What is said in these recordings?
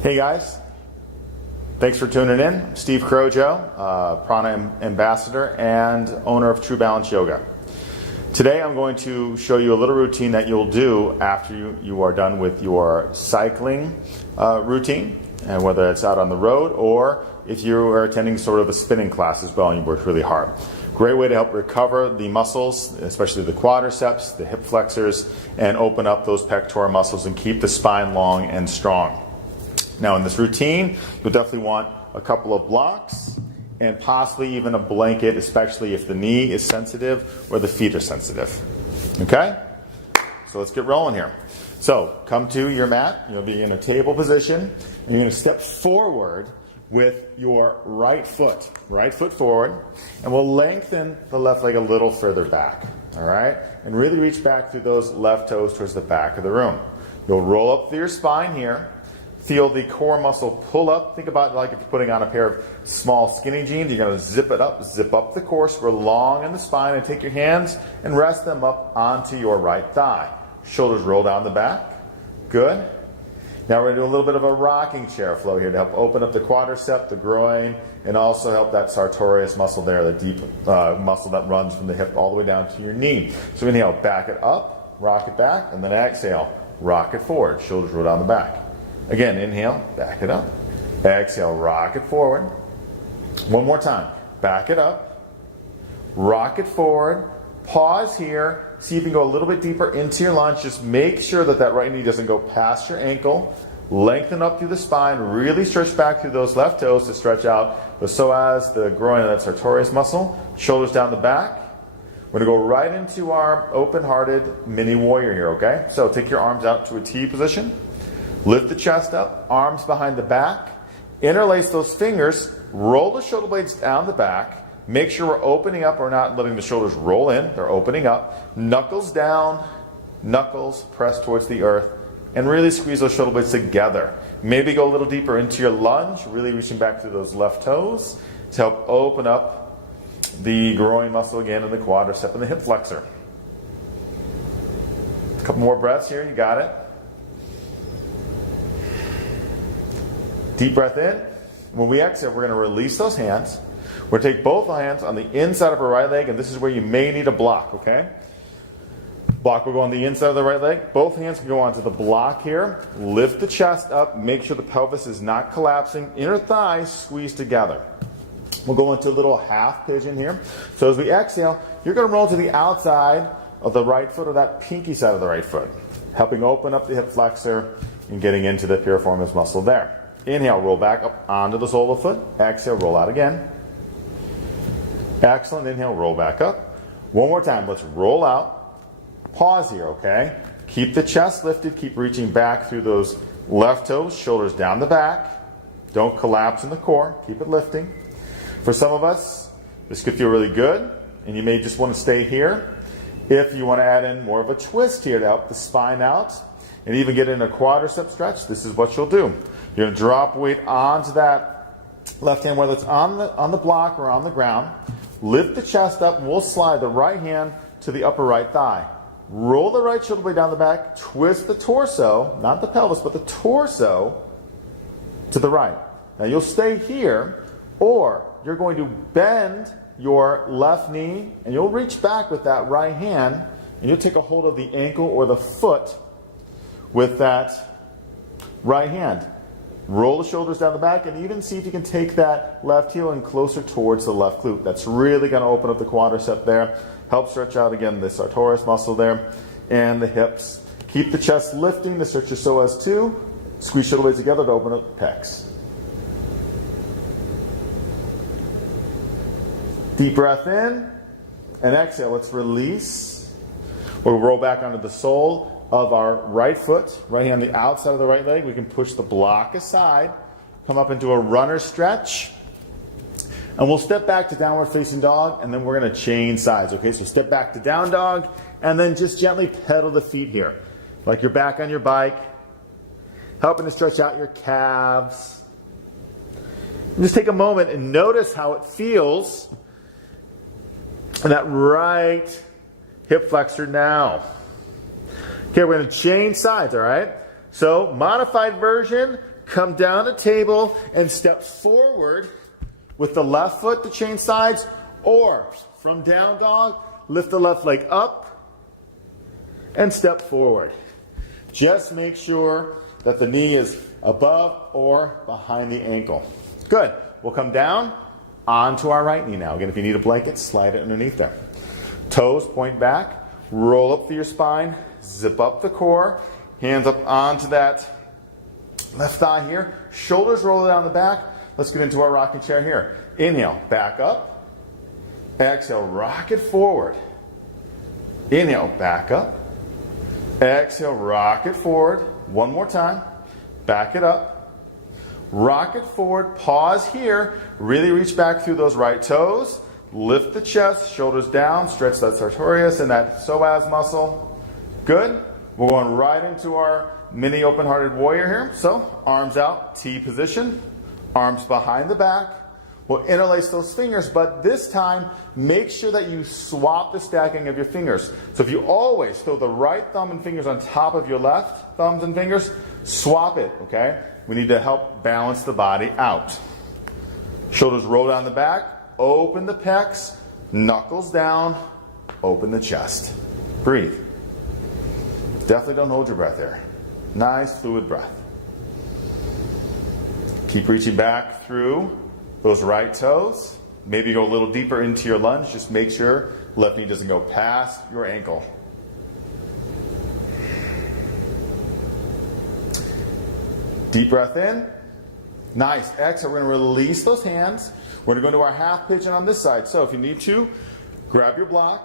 Hey guys, thanks for tuning in. I'm Steve Krojo, Prana Ambassador and owner of True Balance Yoga. Today I'm going to show you a little routine that you'll do after you are done with your cycling routine, and whether it's out on the road or if you are attending sort of a spinning class as well and you worked really hard. Great way to help recover the muscles, especially the quadriceps, the hip flexors, and open up those pectoral muscles and keep the spine long and strong. Now in this routine, you'll definitely want a couple of blocks and possibly even a blanket, especially if the knee is sensitive or the feet are sensitive. Okay? So let's get rolling here. So come to your mat. You'll be in a table position, and you're going to step forward with your right foot forward, and we'll lengthen the left leg a little further back. All right? And really reach back through those left toes towards the back of the room. You'll roll up through your spine here. Feel the core muscle pull up. Think about it like if you're putting on a pair of small skinny jeans. You're going to zip up the core so we're long in the spine, and take your hands and rest them up onto your right thigh. Shoulders roll down the back. Good. Now we're going to do a little bit of a rocking chair flow here to help open up the quadricep, the groin, and also help that sartorius muscle there, the deep muscle that runs from the hip all the way down to your knee. So inhale, back it up, rock it back, and then exhale, rock it forward. Shoulders roll down the back. Again, inhale, back it up. Exhale, rock it forward. One more time. Back it up. Rock it forward. Pause here. See if you can go a little bit deeper into your lunge. Just make sure that that right knee doesn't go past your ankle. Lengthen up through the spine. Really stretch back through those left toes to stretch out the psoas, the groin, and that sartorius muscle. Shoulders down the back. We're going to go right into our open-hearted mini warrior here, okay? So take your arms out to a T position. Lift the chest up, arms behind the back. Interlace those fingers. Roll the shoulder blades down the back. Make sure we're opening up. We're not letting the shoulders roll in. They're opening up. Knuckles down. Knuckles press towards the earth. And really squeeze those shoulder blades together. Maybe go a little deeper into your lunge. Really reaching back through those left toes to help open up the groin muscle again and the quadricep and the hip flexor. A couple more breaths here. You got it. Deep breath in. When we exhale, we're going to release those hands. We're going to take both hands on the inside of our right leg, and this is where you may need a block, okay? Block will go on the inside of the right leg. Both hands can go onto the block here. Lift the chest up. Make sure the pelvis is not collapsing. Inner thighs squeeze together. We'll go into a little half pigeon here. So as we exhale, you're going to roll to the outside of the right foot or that pinky side of the right foot, helping open up the hip flexor and getting into the piriformis muscle there. Inhale, roll back up onto the sole of the foot. Exhale, roll out again. Excellent. Inhale, roll back up. One more time. Let's roll out. Pause here, okay? Keep the chest lifted. Keep reaching back through those left toes, shoulders down the back. Don't collapse in the core. Keep it lifting. For some of us, this could feel really good, and you may just want to stay here. If you want to add in more of a twist here to help the spine out and even get in a quadricep stretch, this is what you'll do. You're going to drop weight onto that left hand, whether it's on the block or on the ground. Lift the chest up, and we'll slide the right hand to the upper right thigh. Roll the right shoulder blade down the back. Twist the torso, not the pelvis, but the torso to the right. Now you'll stay here, or you're going to bend your left knee, and you'll reach back with that right hand, and you'll take a hold of the ankle or the foot with that right hand. Roll the shoulders down the back, and even see if you can take that left heel and closer towards the left glute. That's really going to open up the quadricep there. Help stretch out, again, the sartorius muscle there and the hips. Keep the chest lifting to stretch your psoas too. Squeeze shoulder blades together to open up the pecs. Deep breath in and exhale. Let's release. We'll roll back onto the sole of our right foot, right hand on the outside of the right leg. We can push the block aside, come up into a runner stretch, and we'll step back to downward facing dog, and then we're going to change sides. Okay, so step back to down dog, and then just gently pedal the feet here, like you're back on your bike, helping to stretch out your calves. And just take a moment and notice how it feels in that right hip flexor now. Okay, we're going to change sides, all right? So, modified version, come down to table and step forward with the left foot to change sides, or from down dog, lift the left leg up and step forward. Just make sure that the knee is above or behind the ankle. Good. We'll come down onto our right knee now. Again, if you need a blanket, slide it underneath there. Toes point back, roll up through your spine, zip up the core, hands up onto that left thigh here, shoulders roll down the back. Let's get into our rocking chair here. Inhale, back up. Exhale, rock it forward. Inhale, back up. Exhale, rock it forward. One more time. Back it up. Rock it forward. Pause here. Really reach back through those right toes. Lift the chest, shoulders down. Stretch that sartorius and that psoas muscle. Good. We're going right into our mini open-hearted warrior here. So, arms out, T position. Arms behind the back. We'll interlace those fingers, but this time, make sure that you swap the stacking of your fingers. So if you always throw the right thumb and fingers on top of your left thumbs and fingers, swap it, okay? We need to help balance the body out. Shoulders roll down the back, open the pecs, knuckles down, open the chest. Breathe. Definitely don't hold your breath there. Nice fluid breath. Keep reaching back through those right toes. Maybe go a little deeper into your lunge. Just make sure left knee doesn't go past your ankle. Deep breath in. Nice. Exhale. We're going to release those hands. We're going to go into our half pigeon on this side. So if you need to, grab your block.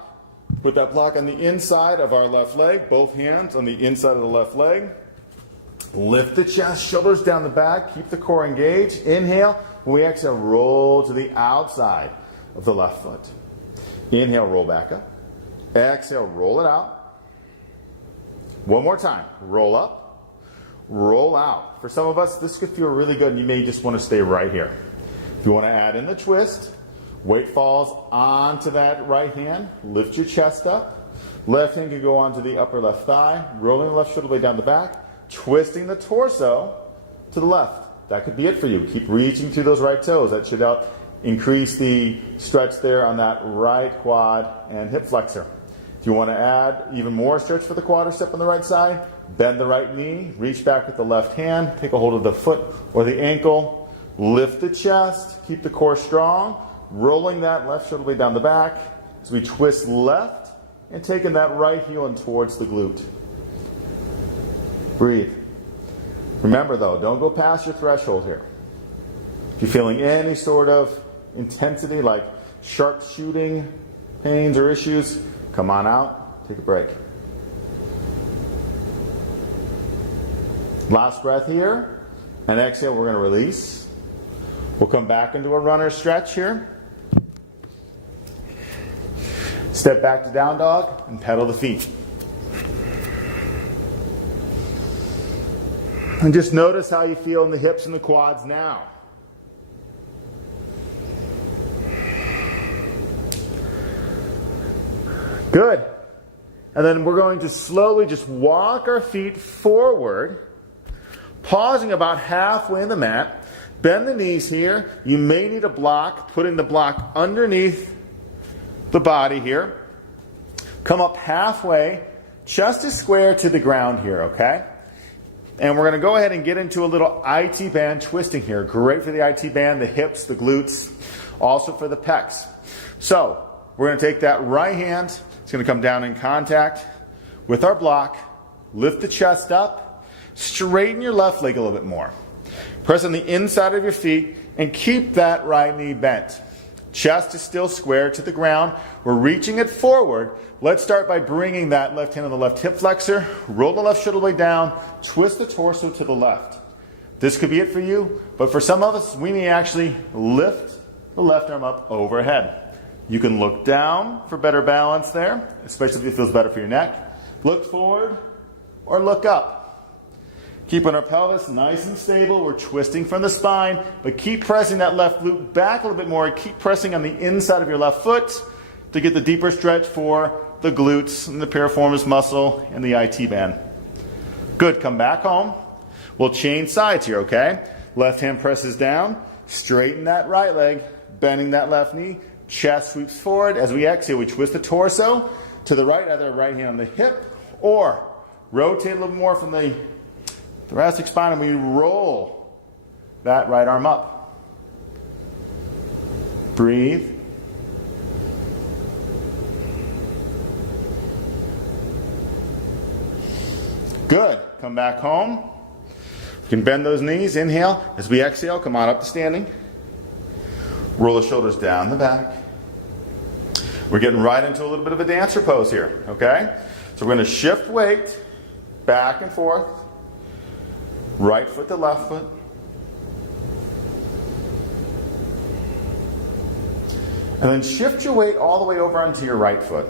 Put that block on the inside of our left leg. Both hands on the inside of the left leg. Lift the chest, shoulders down the back. Keep the core engaged. Inhale. When we exhale, roll to the outside of the left foot. Inhale, roll back up. Exhale, roll it out. One more time. Roll up. Roll out. For some of us, this could feel really good, and you may just want to stay right here. If you want to add in the twist, weight falls onto that right hand. Lift your chest up. Left hand can go onto the upper left thigh. Rolling the left shoulder blade down the back. Twisting the torso to the left. That could be it for you. Keep reaching through those right toes. That should help increase the stretch there on that right quad and hip flexor. If you want to add even more stretch for the quadricep on the right side, bend the right knee, reach back with the left hand, take a hold of the foot or the ankle, lift the chest, keep the core strong, rolling that left shoulder blade down the back as we twist left and taking that right heel in towards the glute. Breathe. Remember though, don't go past your threshold here. If you're feeling any sort of intensity like sharp shooting pains or issues, come on out, take a break. Last breath here, and exhale, we're going to release. We'll come back into a runner stretch here. Step back to down dog and pedal the feet. And just notice how you feel in the hips and the quads now. Good. And then we're going to slowly just walk our feet forward, pausing about halfway in the mat. Bend the knees here. You may need a block, putting the block underneath the body here. Come up halfway. Chest is square to the ground here, okay? And we're going to go ahead and get into a little IT band twisting here. Great for the IT band, the hips, the glutes, also for the pecs. So we're going to take that right hand. It's going to come down in contact with our block. Lift the chest up. Straighten your left leg a little bit more. Press on the inside of your feet and keep that right knee bent. Chest is still square to the ground. We're reaching it forward. Let's start by bringing that left hand on the left hip flexor. Roll the left shoulder blade down. Twist the torso to the left. This could be it for you, but for some of us, we may actually lift the left arm up overhead. You can look down for better balance there, especially if it feels better for your neck. Look forward or look up. Keeping our pelvis nice and stable. We're twisting from the spine, but keep pressing that left glute back a little bit more. Keep pressing on the inside of your left foot to get the deeper stretch for the glutes and the piriformis muscle and the IT band. Good. Come back home. We'll change sides here, okay? Left hand presses down, straighten that right leg, bending that left knee, chest sweeps forward. As we exhale, we twist the torso to the right, either right hand on the hip, or rotate a little more from the thoracic spine, and we roll that right arm up. Breathe. Good. Come back home. You can bend those knees. Inhale. As we exhale, come on up to standing. Roll the shoulders down the back. We're getting right into a little bit of a dancer pose here, okay? So we're going to shift weight back and forth. Right foot to left foot. And then shift your weight all the way over onto your right foot.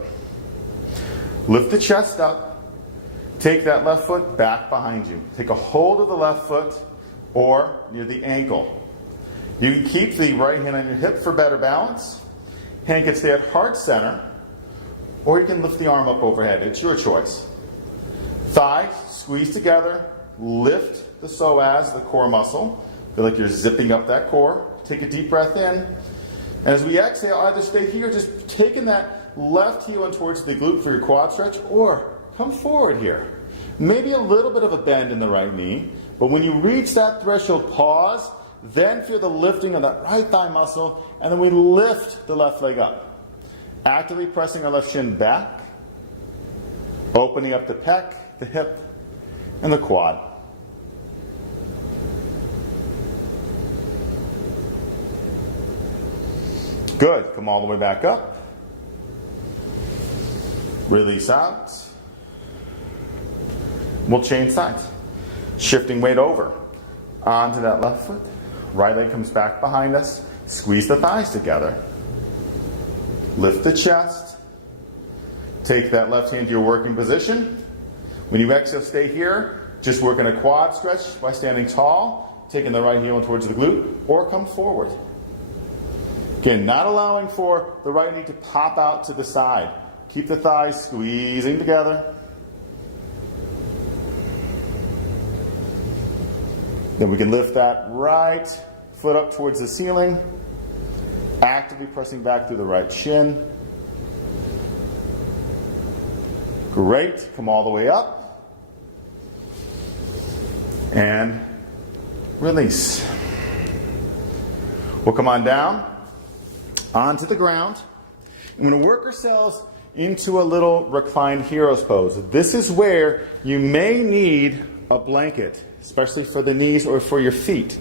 Lift the chest up. Take that left foot back behind you. Take a hold of the left foot or near the ankle. You can keep the right hand on your hip for better balance. Hand can stay at heart center, or you can lift the arm up overhead. It's your choice. Thighs squeeze together. Lift the psoas, the core muscle. Feel like you're zipping up that core. Take a deep breath in. And as we exhale, either stay here, just taking that left heel in towards the glute for your quad stretch, or come forward here. Maybe a little bit of a bend in the right knee, but when you reach that threshold, pause, then feel the lifting of that right thigh muscle, and then we lift the left leg up. Actively pressing our left shin back, opening up the pec, the hip, and the quad. Good. Come all the way back up. Release out. We'll change sides. Shifting weight over onto that left foot. Right leg comes back behind us. Squeeze the thighs together. Lift the chest. Take that left hand to your working position. When you exhale, stay here. Just working a quad stretch by standing tall, taking the right heel in towards the glute, or come forward. Again, not allowing for the right knee to pop out to the side. Keep the thighs squeezing together. Then we can lift that right foot up towards the ceiling, actively pressing back through the right shin. Great. Come all the way up. And release. We'll come on down onto the ground. I'm going to work ourselves into a little reclined hero's pose. This is where you may need a blanket, especially for the knees or for your feet.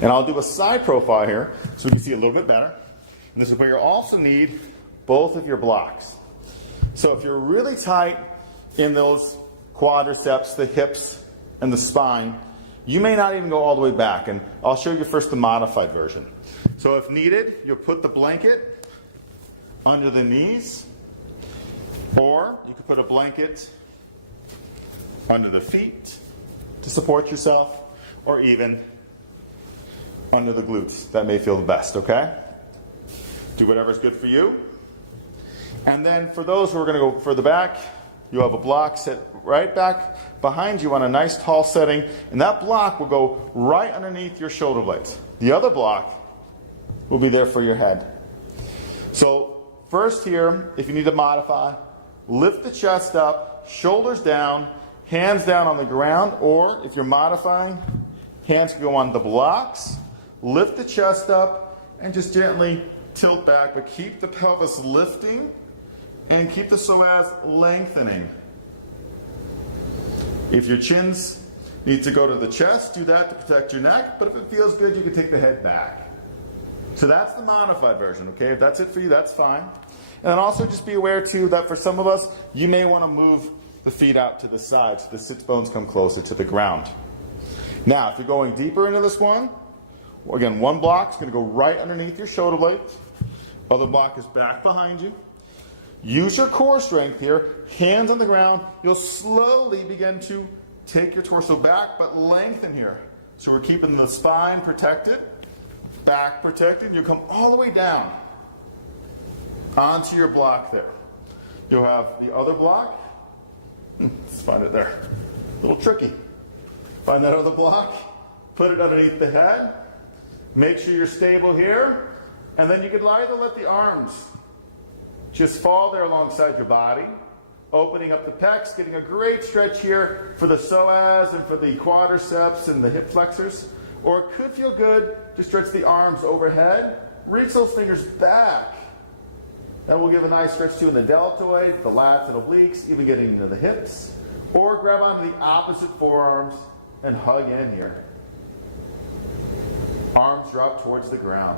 And I'll do a side profile here so we can see a little bit better. And this is where you also need both of your blocks. So if you're really tight in those quadriceps, the hips, and the spine, you may not even go all the way back. And I'll show you first the modified version. So if needed, you'll put the blanket under the knees, or you could put a blanket under the feet to support yourself, or even under the glutes. That may feel the best, okay? Do whatever's good for you. And then for those who are going to go further back, you have a block set right back behind you on a nice tall setting, and that block will go right underneath your shoulder blades. The other block will be there for your head. So first here, if you need to modify, lift the chest up, shoulders down, hands down on the ground, or if you're modifying, hands can go on the blocks, lift the chest up, and just gently tilt back, but keep the pelvis lifting and keep the psoas lengthening. If your chins need to go to the chest, do that to protect your neck, but if it feels good, you can take the head back. So that's the modified version, okay? If that's it for you, that's fine. And then also just be aware too that for some of us, you may want to move the feet out to the side so the sits bones come closer to the ground. Now, if you're going deeper into this one, again, one block is going to go right underneath your shoulder blades. Other block is back behind you. Use your core strength here, hands on the ground. You'll slowly begin to take your torso back, but lengthen here. So we're keeping the spine protected, back protected. You'll come all the way down onto your block there. You'll have the other block. Let's find it there. A little tricky. Find that other block, put it underneath the head. Make sure you're stable here. And then you can either let the arms just fall there alongside your body, opening up the pecs, getting a great stretch here for the psoas and for the quadriceps and the hip flexors. Or it could feel good to stretch the arms overhead. Reach those fingers back. That will give a nice stretch too in the deltoid, the lats and obliques, even getting into the hips. Or grab onto the opposite forearms and hug in here. Arms drop towards the ground.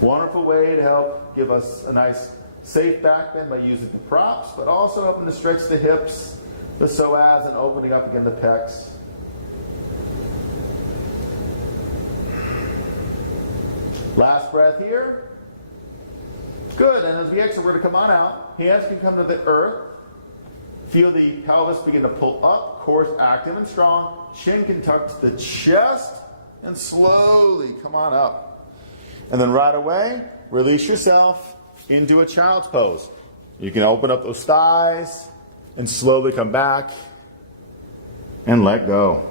Wonderful way to help give us a nice safe back bend by using the props, but also helping to stretch the hips, the psoas, and opening up again the pecs. Last breath here. Good, and as we exhale, we're going to come on out. Hands can come to the earth. Feel the pelvis begin to pull up, core active and strong. Chin can tuck to the chest, and slowly come on up. And then right away, release yourself into a child's pose. You can open up those thighs and slowly come back and let go.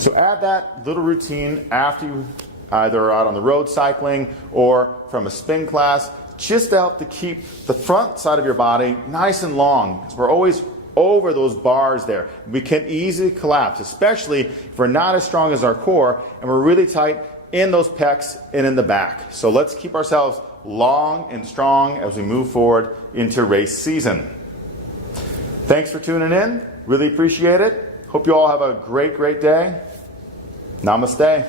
So add that little routine after you either are out on the road cycling or from a spin class, just to help to keep the front side of your body nice and long, because we're always over those bars there. We can easily collapse, especially if we're not as strong as our core and we're really tight in those pecs and in the back. So let's keep ourselves long and strong as we move forward into race season. Thanks for tuning in. Really appreciate it. Hope you all have a great, great day. Namaste.